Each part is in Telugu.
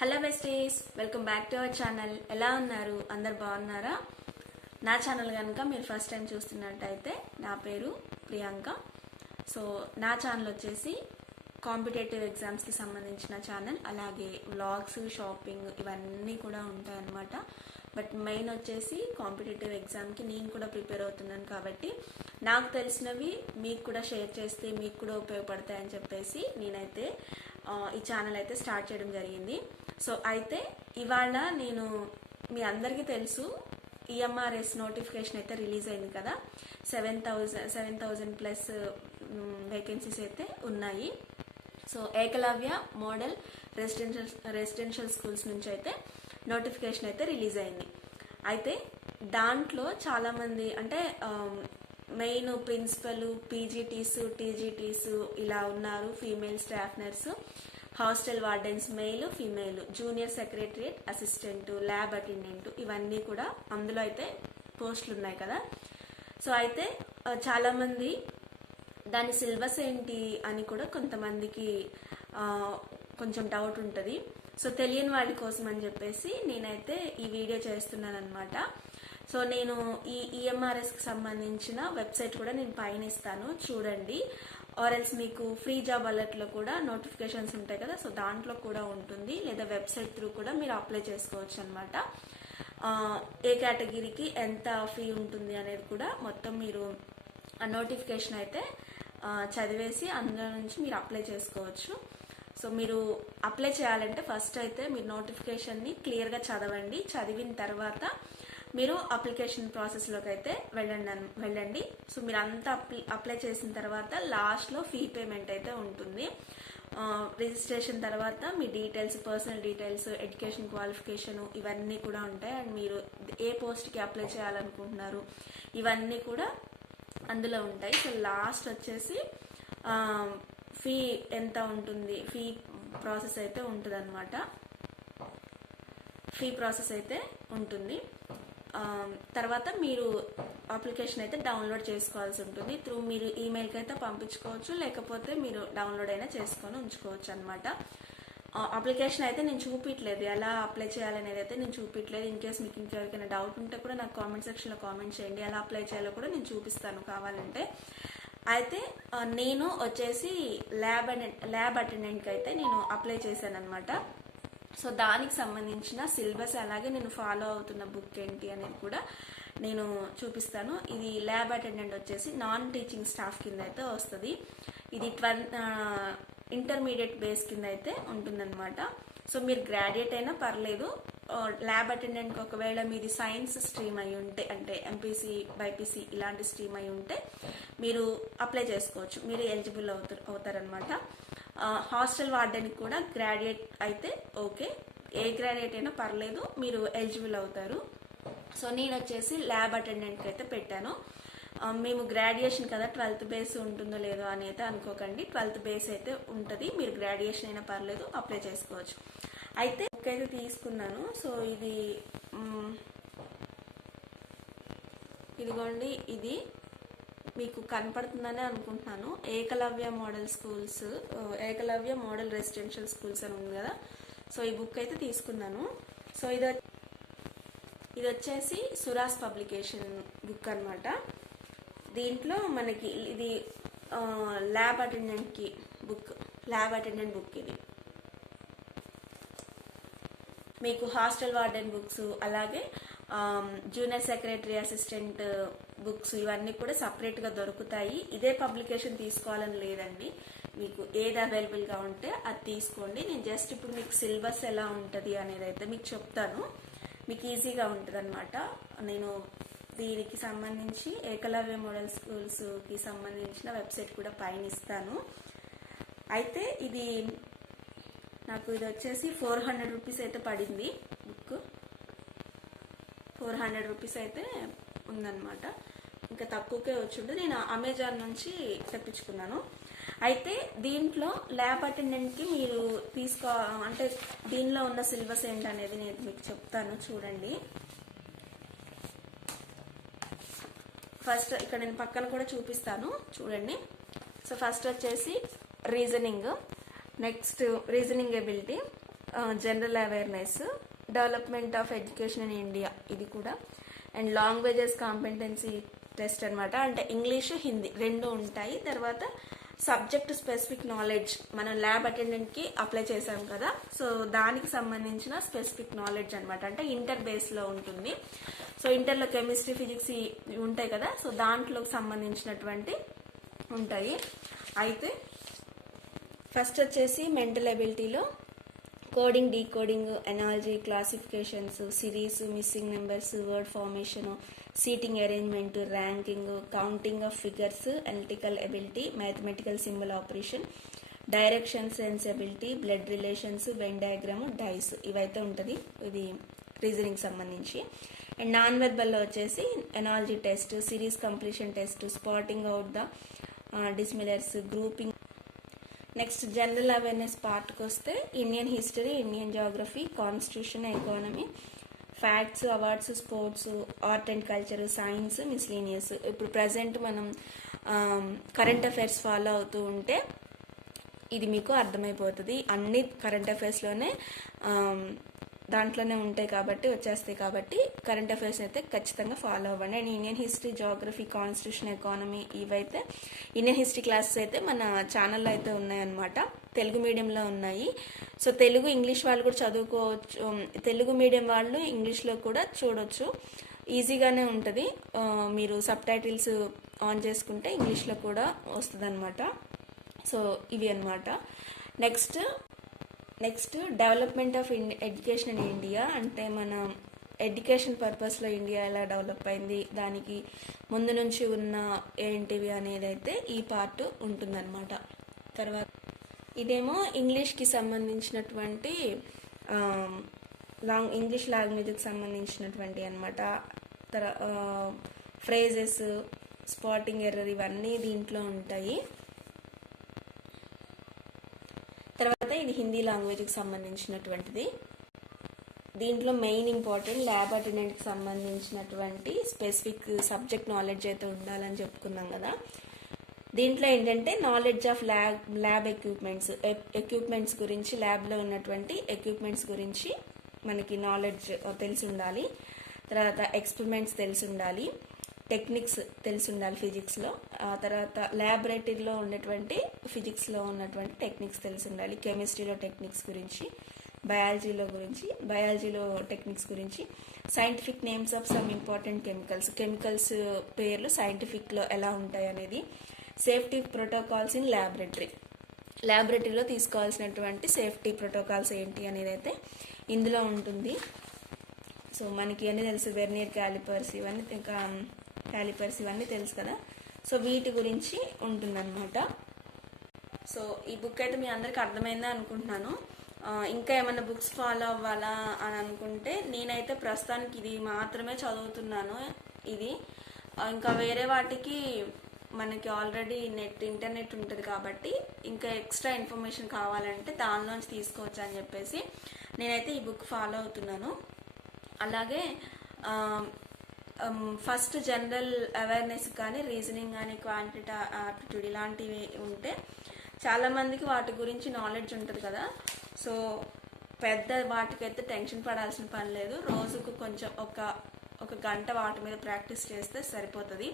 Hello besties, welcome back to our channel. ఎలా ఉన్నారు? అందరు బాగున్నారా? నా ఛానల్ కనుక మీరు ఫస్ట్ టైం చూస్తున్నట్టయితే నా పేరు ప్రియాంక. సో నా ఛానల్ వచ్చేసి కాంపిటేటివ్ ఎగ్జామ్స్కి సంబంధించిన ఛానల్, అలాగే వ్లాగ్స్, షాపింగ్ ఇవన్నీ కూడా ఉంటాయన్నమాట. బట్ మెయిన్ వచ్చేసి కాంపిటేటివ్ ఎగ్జామ్కి నేను కూడా ప్రిపేర్ అవుతున్నాను కాబట్టి నాకు తెలిసినవి మీకు కూడా షేర్ చేస్తే మీకు కూడా ఉపయోగపడతాయని చెప్పేసి నేనైతే ఈ ఛానల్ అయితే స్టార్ట్ చేయడం జరిగింది. సో అయితే ఇవాళ నేను మీ అందరికీ తెలుసు ఈఎంఆర్ఎస్ నోటిఫికేషన్ అయితే రిలీజ్ అయింది కదా. 7,000 ప్లస్ వేకెన్సీస్ అయితే ఉన్నాయి. So Eklavya model residential schools నుంచి అయితే నోటిఫికేషన్ అయితే రిలీజ్ అయింది. అయితే దాంట్లో చాలామంది అంటే మెయిన్ ప్రిన్సిపల్, పీజీటీస్, టీజీటీస్ ఇలా ఉన్నారు. Female staff nurse, hostel wardens mail, female, junior secretariat assistant, lab attendant ఇవన్నీ కూడా అందులో అయితే పోస్టులు ఉన్నాయి కదా. సో అయితే చాలామంది దాని సిలబస్ ఏంటి అని కూడా కొంతమందికి కొంచెం డౌట్ ఉంటుంది. సో తెలియని వాళ్ళ కోసం అని చెప్పేసి నేనైతే ఈ వీడియో చేస్తున్నాను అనమాట. సో నేను ఈ ఈఎంఆర్ఎస్కి సంబంధించిన వెబ్సైట్ కూడా నేను పైన ఇస్తాను, చూడండి. ఆర్ఎల్స్ మీకు ఫ్రీ జాబ్ అలర్ట్లో కూడా నోటిఫికేషన్స్ ఉంటాయి కదా, సో దాంట్లో కూడా ఉంటుంది, లేదా వెబ్సైట్ త్రూ కూడా మీరు అప్లై చేసుకోవచ్చు అనమాట. ఏ కేటగిరీకి ఎంత ఫీ ఉంటుంది అనేది కూడా మొత్తం మీరు ఆ నోటిఫికేషన్ అయితే చదివేసి అందులో నుంచి మీరు అప్లై చేసుకోవచ్చు. సో మీరు అప్లై చేయాలంటే ఫస్ట్ అయితే మీరు నోటిఫికేషన్ని క్లియర్గా చదవండి. చదివిన తర్వాత మీరు అప్లికేషన్ ప్రాసెస్లోకి అయితే వెళ్ళండి. సో మీరు అంతా అప్లై చేసిన తర్వాత లాస్ట్లో ఫీ పేమెంట్ అయితే ఉంటుంది. రిజిస్ట్రేషన్ తర్వాత మీ details, personal details, education qualification ఇవన్నీ కూడా ఉంటాయి. అండ్ మీరు ఏ పోస్ట్కి అప్లై చేయాలనుకుంటున్నారు ఇవన్నీ కూడా అందులో ఉంటాయి. సో లాస్ట్ వచ్చేసి ఫీ ఎంత ఉంటుంది, ఫీ ప్రాసెస్ అయితే ఉంటుంది అనమాట. ఫీ ప్రాసెస్ అయితే ఉంటుంది. తర్వాత మీరు అప్లికేషన్ అయితే డౌన్లోడ్ చేసుకోవాల్సి ఉంటుంది. త్రూ మీరు ఈమెయిల్కి అయితే పంపించుకోవచ్చు, లేకపోతే మీరు డౌన్లోడ్ అయినా చేసుకొని ఉంచుకోవచ్చు అనమాట. అప్లికేషన్ అయితే నేను చూపించలేదు, ఎలా అప్లై చేయాలనేది అయితే నేను చూపించలేదు. ఇన్ కేస్ మీకు ఇంకెవరికైనా డౌట్ ఉంటే కూడా నాకు కామెంట్ సెక్షన్లో కామెంట్ చేయండి, ఎలా అప్లై చేయాలో కూడా నేను చూపిస్తాను కావాలంటే. అయితే నేను వచ్చేసి ల్యాబ్ అటెండెంట్కి అయితే నేను అప్లై చేశాను అనమాట. సో దానికి సంబంధించిన సిలబస్, అలాగే నేను ఫాలో అవుతున్న బుక్ ఏంటి అనేది కూడా నేను చూపిస్తాను. ఇది ల్యాబ్ అటెండెంట్ వచ్చేసి నాన్ టీచింగ్ స్టాఫ్ కింద అయితే వస్తుంది. ఇది ఇంటర్మీడియట్ బేస్ కింద అయితే ఉంటుందన్నమాట. సో మీరు గ్రాడ్యుయేట్ అయినా పర్లేదు. ల్యాబ్ అటెండెంట్కి ఒకవేళ మీది సైన్స్ స్ట్రీమ్ అయి ఉంటే, అంటే ఎంపీసీ, బైపీసీ ఇలాంటి స్ట్రీమ్ అయి ఉంటే మీరు అప్లై చేసుకోవచ్చు, మీరు ఎలిజిబుల్ అవుతారనమాట. హాస్టల్ వార్డెన్కి కూడా గ్రాడ్యుయేట్ అయితే ఓకే, ఏ గ్రాడ్యుయేట్ అయినా పర్లేదు, మీరు ఎలిజిబుల్ అవుతారు. సో నేను వచ్చేసి ల్యాబ్ అటెండెంట్కి అయితే పెట్టాను. మేము గ్రాడ్యుయేషన్ కదా, 12th బేస్ ఉంటుందో లేదో అని అయితే అనుకోకండి, 12th బేస్ అయితే ఉంటుంది. మీరు గ్రాడ్యుయేషన్ అయినా పర్లేదు, అప్లై చేసుకోవచ్చు. అయితే బుక్ అయితే తీసుకున్నాను. సో ఇదిగోండి, ఇది మీకు కనపడుతుందని అనుకుంటున్నాను. ఏకలవ్య మోడల్ రెసిడెన్షియల్ స్కూల్స్ అని ఉంది కదా. సో ఈ బుక్ అయితే తీసుకున్నాను. సో ఇది వచ్చేసి సురాస్ పబ్లికేషన్ బుక్ అనమాట. దీంట్లో మనకి ఇది ల్యాబ్ అటెండెంట్ బుక్. ఇది మీకు హాస్టల్ వార్డెన్ బుక్స్, అలాగే జూనియర్ సెక్రటరీ అసిస్టెంట్ బుక్స్ ఇవన్నీ కూడా సపరేట్గా దొరుకుతాయి. ఇదే పబ్లికేషన్ తీసుకోవాలని లేదండి, మీకు ఏది అవైలబుల్గా ఉంటే అది తీసుకోండి. నేను జస్ట్ ఇప్పుడు మీకు సిలబస్ ఎలా ఉంటుంది అనేది అయితే మీకు చెప్తాను, మీకు ఈజీగా ఉంటుంది అనమాట. నేను దీనికి సంబంధించి ఏకలవ్య మోడల్ స్కూల్స్కి సంబంధించిన వెబ్సైట్ కూడా పైన ఇస్తాను. అయితే ఇది వచ్చేసి 400 రూపీస్ అయితే పడింది బుక్. 400 రూపీస్ అయితే ఉందన్నమాట. ఇంకా తక్కువకే వచ్చింది, నేను అమెజాన్ నుంచి తెప్పించుకున్నాను. అయితే దీంట్లో ల్యాబ్ అటెండెంట్కి మీరు అంటే దీనిలో ఉన్న సిలబస్ ఏంటనేది నేను మీకు చెప్తాను, చూడండి. ఫస్ట్ ఇక్కడ నేను పక్కన కూడా చూపిస్తాను, చూడండి. సో ఫస్ట్ వచ్చేసి reasoning, next reasoning ability, general awareness, development of education in India ఇది కూడా, అండ్ లాంగ్వేజెస్ కాంపిటెన్సీ టెస్ట్ అనమాట. అంటే ఇంగ్లీష్ హిందీ రెండు ఉంటాయి. తర్వాత సబ్జెక్ట్ స్పెసిఫిక్ నాలెడ్జ్ మనం ల్యాబ్ అటెండెంట్కి అప్లై చేసాం కదా, సో దానికి సంబంధించిన స్పెసిఫిక్ నాలెడ్జ్ అనమాట. అంటే ఇంటర్ బేస్లో ఉంటుంది. సో ఇంటర్లో కెమిస్ట్రీ ఫిజిక్స్ ఉంటాయి కదా, సో దాంట్లోకి సంబంధించినటువంటి ఉంటాయి. అయితే ఫస్ట్ వచ్చేసి మెంటల్ ఎబిలిటీలో coding, decoding, analogy, classifications, series, missing numbers, word formation, seating arrangement, ranking, counting of figures, analytical ability, mathematical symbol operation, direction sense ability, blood relations, Venn diagram, dice ఇవైతే ఉంటుంది. ఇది రీజనింగ్ సంబంధించి. అండ్ నాన్ వెర్బల్లో వచ్చేసి analogy test, series completion test, spotting out the dissimilars, grouping. Next general awareness పార్ట్కి వస్తే Indian history, Indian geography, constitution, economy, facts, awards, sports, art and culture, science, miscellaneous. ఇప్పుడు ప్రజెంట్ మనం కరెంట్ అఫైర్స్ ఫాలో అవుతూ ఉంటే ఇది మీకు అర్థమైపోతుంది. అన్ని కరెంట్ అఫైర్స్లోనే దాంట్లోనే ఉంటాయి కాబట్టి వచ్చేస్తాయి కాబట్టి కరెంట్ అఫైర్స్ అయితే ఖచ్చితంగా ఫాలో అవ్వండి. And Indian history, geography, constitution, economy ఇవైతే ఇండియన్ హిస్టరీ క్లాసెస్ అయితే మన ఛానల్లో అయితే ఉన్నాయన్నమాట. తెలుగు మీడియంలో ఉన్నాయి. సో తెలుగు ఇంగ్లీష్ వాళ్ళు కూడా చదువుకోవచ్చు. తెలుగు మీడియం వాళ్ళు ఇంగ్లీష్లో కూడా చూడొచ్చు. ఈజీగానే ఉంటుంది. మీరు సబ్ టైటిల్స్ ఆన్ చేసుకుంటే ఇంగ్లీష్లో కూడా వస్తుంది అనమాట. సో ఇవి అనమాట. Next development of education in India. అంటే మన ఎడ్యుకేషన్ పర్పస్లో ఇండియా ఎలా డెవలప్ అయింది, దానికి ముందు నుంచి ఉన్న ఏంటివి అనేది అయితే ఈ పార్ట్ ఉంటుందన్నమాట. తర్వాత ఇదేమో ఇంగ్లీష్కి సంబంధించినటువంటి ఇంగ్లీష్ లాంగ్వేజ్కి సంబంధించినటువంటి అనమాట. ఫ్రేజెస్, స్పాటింగ్ ఎర్రర్ ఇవన్నీ దీంట్లో ఉంటాయి. తర్వాత ఇది హిందీ లాంగ్వేజ్కి సంబంధించినటువంటిది. దీంట్లో మెయిన్ ఇంపార్టెంట్ ల్యాబ్ అటెండెంట్కి సంబంధించినటువంటి స్పెసిఫిక్ సబ్జెక్ట్ నాలెడ్జ్ అయితే ఉండాలని చెప్పుకున్నాం కదా. దీంట్లో ఏంటంటే నాలెడ్జ్ ఆఫ్ ల్యాబ్ ఎక్విప్మెంట్స్ గురించి, ల్యాబ్లో ఉన్నటువంటి ఎక్విప్మెంట్స్ గురించి మనకి నాలెడ్జ్ తెలిసి ఉండాలి. తర్వాత ఎక్స్పెరిమెంట్స్ తెలిసి ఉండాలి, టెక్నిక్స్ తెలిసి ఉండాలి ఫిజిక్స్లో. ఆ తర్వాత ల్యాబొరేటరీలో ఉన్నటువంటి ఫిజిక్స్లో ఉన్నటువంటి టెక్నిక్స్ తెలిసి ఉండాలి. కెమిస్ట్రీలో టెక్నిక్స్ గురించి, బయాలజీలో టెక్నిక్స్ గురించి, scientific names of some important chemicals పేర్లు సైంటిఫిక్లో ఎలా ఉంటాయి అనేది, సేఫ్టీ ప్రోటోకాల్స్ ఇన్ ల్యాబొరేటరీలో తీసుకోవాల్సినటువంటి సేఫ్టీ ప్రోటోకాల్స్ ఏంటి అనేది అయితే ఇందులో ఉంటుంది. సో మనకి అన్నీ తెలుసు, వెర్నియర్ క్యాలిపర్స్ ఇవన్నీ తెలుసు కదా. సో వీటి గురించి ఉంటుందన్నమాట. సో ఈ బుక్ అయితే మీ అందరికీ అర్థమైందా అనుకుంటున్నాను. ఇంకా ఏమైనా బుక్స్ ఫాలో అవ్వాలా అని అనుకుంటే నేనైతే ప్రస్తుతానికి ఇది మాత్రమే చదువుతున్నాను. ఇది ఇంకా వేరే వాటికి మనకి ఆల్రెడీ ఇంటర్నెట్ ఉంటుంది కాబట్టి ఇంకా ఎక్స్ట్రా ఇన్ఫర్మేషన్ కావాలంటే దానిలోంచి తీసుకోవచ్చు అని చెప్పేసి నేనైతే ఈ బుక్ ఫాలో అవుతున్నాను. అలాగే ఫస్ట్ జనరల్ అవేర్నెస్ కానీ, రీజనింగ్ కానీ, క్వాంటిటీ ఆప్టిట్యూడ్ ఇలాంటివి ఉంటే చాలామందికి వాటి గురించి నాలెడ్జ్ ఉంటుంది కదా. సో పెద్ద వాటికైతే టెన్షన్ పడాల్సిన పని లేదు. రోజుకు కొంచెం ఒక గంట వాటి మీద ప్రాక్టీస్ చేస్తే సరిపోతుంది.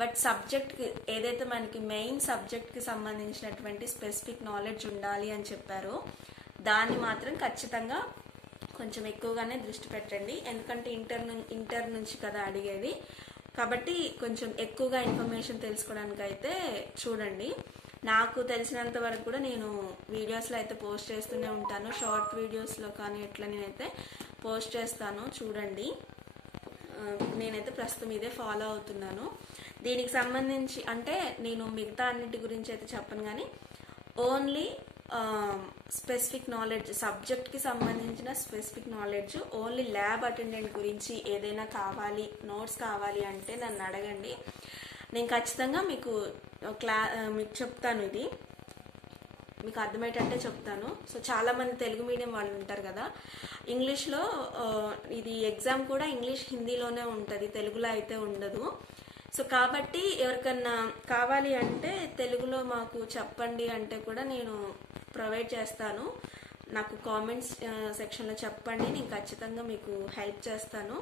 బట్ సబ్జెక్ట్కి ఏదైతే మనకి మెయిన్ సబ్జెక్ట్కి సంబంధించినటువంటి స్పెసిఫిక్ నాలెడ్జ్ ఉండాలి అని చెప్పారో దాన్ని మాత్రం ఖచ్చితంగా కొంచెం ఎక్కువగానే దృష్టి పెట్టండి. ఎందుకంటే ఇంటర్ నుంచి కదా అడిగేది కాబట్టి కొంచెం ఎక్కువగా ఇన్ఫర్మేషన్ తెలుసుకోవడానికి అయితే చూడండి. నాకు తెలిసినంత వరకు కూడా నేను వీడియోస్లో అయితే పోస్ట్ చేస్తూనే ఉంటాను. షార్ట్ వీడియోస్లో కానీ ఎట్లా నేనైతే పోస్ట్ చేస్తాను, చూడండి. నేనైతే ప్రస్తుతం ఇదే ఫాలో అవుతున్నాను. దీనికి సంబంధించి అంటే నేను మిగతా అన్నిటి గురించి అయితే చెప్పను, కానీ ఓన్లీ స్పెసిఫిక్ నాలెడ్జ్, సబ్జెక్ట్కి సంబంధించిన specific knowledge, only lab attendant గురించి ఏదైనా కావాలి, నోట్స్ కావాలి అంటే నన్ను అడగండి. నేను ఖచ్చితంగా మీకు చెప్తాను. ఇది మీకు అర్థమయ్యేటట్టే చెప్తాను. సో చాలామంది తెలుగు మీడియం వాళ్ళు ఉంటారు కదా, ఇంగ్లీష్లో ఇది ఎగ్జామ్ కూడా ఇంగ్లీష్ హిందీలోనే ఉంటుంది, తెలుగులో అయితే ఉండదు. సో కాబట్టి ఎవరికన్నా కావాలి అంటే తెలుగులో మాకు చెప్పండి అంటే కూడా నేను ప్రొవైడ్ చేస్తాను. నాకు కామెంట్స్ సెక్షన్లో చెప్పండి, నేను ఖచ్చితంగా మీకు హెల్ప్ చేస్తాను.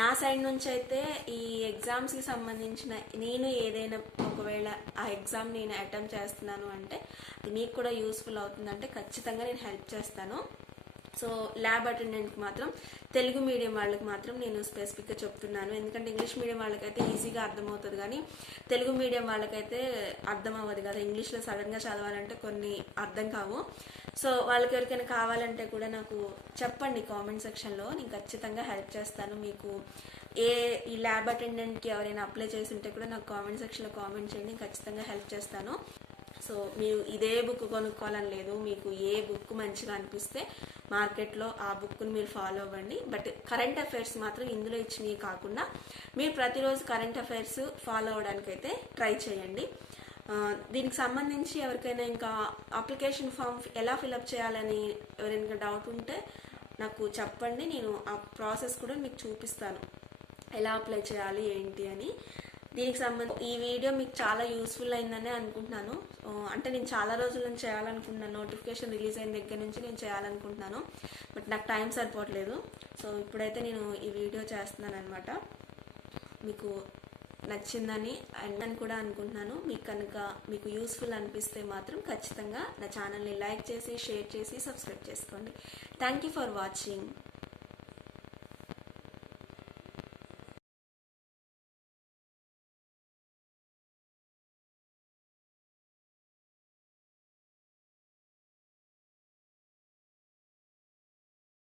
నా సైడ్ నుంచి అయితే ఈ ఎగ్జామ్స్కి సంబంధించిన నేను ఏదైనా ఒకవేళ ఆ ఎగ్జామ్ నేను అటెంప్ట్ చేస్తున్నాను అంటే అది మీకు కూడా యూస్ఫుల్ అవుతుందంటే ఖచ్చితంగా నేను హెల్ప్ చేస్తాను. సో ల్యాబ్ అటెండెంట్కి మాత్రం తెలుగు మీడియం వాళ్ళకి మాత్రం నేను స్పెసిఫిక్గా చెప్తున్నాను. ఎందుకంటే ఇంగ్లీష్ మీడియం వాళ్ళకైతే ఈజీగా అర్థమవుతుంది, కానీ తెలుగు మీడియం వాళ్ళకైతే అర్థం అవ్వదు కదా. ఇంగ్లీష్లో సడన్గా చదవాలంటే కొన్ని అర్థం కావు. సో వాళ్ళకి ఎవరికైనా కావాలంటే కూడా నాకు చెప్పండి కామెంట్ సెక్షన్లో, నేను ఖచ్చితంగా హెల్ప్ చేస్తాను. మీకు ఈ ల్యాబ్ అటెండెంట్కి ఎవరైనా అప్లై చేసి ఉంటే కూడా నాకు కామెంట్ సెక్షన్లో కామెంట్ చేయండి, నేను ఖచ్చితంగా హెల్ప్ చేస్తాను. సో మీరు ఇదే బుక్ కొనుక్కోవాలని లేదు, మీకు ఏ బుక్ మంచిగా అనిపిస్తే మార్కెట్లో ఆ బుక్ని మీరు ఫాలో అవ్వండి. బట్ కరెంట్ అఫైర్స్ మాత్రం ఇందులో ఇచ్చినవి కాకుండా మీరు ప్రతిరోజు కరెంట్ అఫైర్స్ ఫాలో అవడానికి అయితే ట్రై చేయండి. దీనికి సంబంధించి ఎవరికైనా ఇంకా అప్లికేషన్ ఫామ్ ఎలా ఫిలప్ చేయాలని ఎవరైనా డౌట్ ఉంటే నాకు చెప్పండి, నేను ఆ ప్రాసెస్ కూడా మీకు చూపిస్తాను, ఎలా అప్లై చేయాలి ఏంటి అని. దీనికి సంబంధించి ఈ వీడియో మీకు చాలా యూస్ఫుల్ అయిందని అనుకుంటున్నాను. అంటే నేను చాలా రోజుల నుంచి చేయాలనుకుంటున్నాను, నోటిఫికేషన్ రిలీజ్ అయిన దగ్గర నుంచి నేను చేయాలనుకుంటున్నాను, బట్ నాకు టైం సరిపోవట్లేదు. సో ఇప్పుడైతే నేను ఈ వీడియో చేస్తున్నాను అనమాట. మీకు నచ్చిందని అని కూడా అనుకుంటున్నాను. మీకు కనుక మీకు యూస్ఫుల్ అనిపిస్తే మాత్రం ఖచ్చితంగా నా ఛానల్ని లైక్ చేసి, షేర్ చేసి, సబ్స్క్రైబ్ చేసుకోండి. Thank you for watching.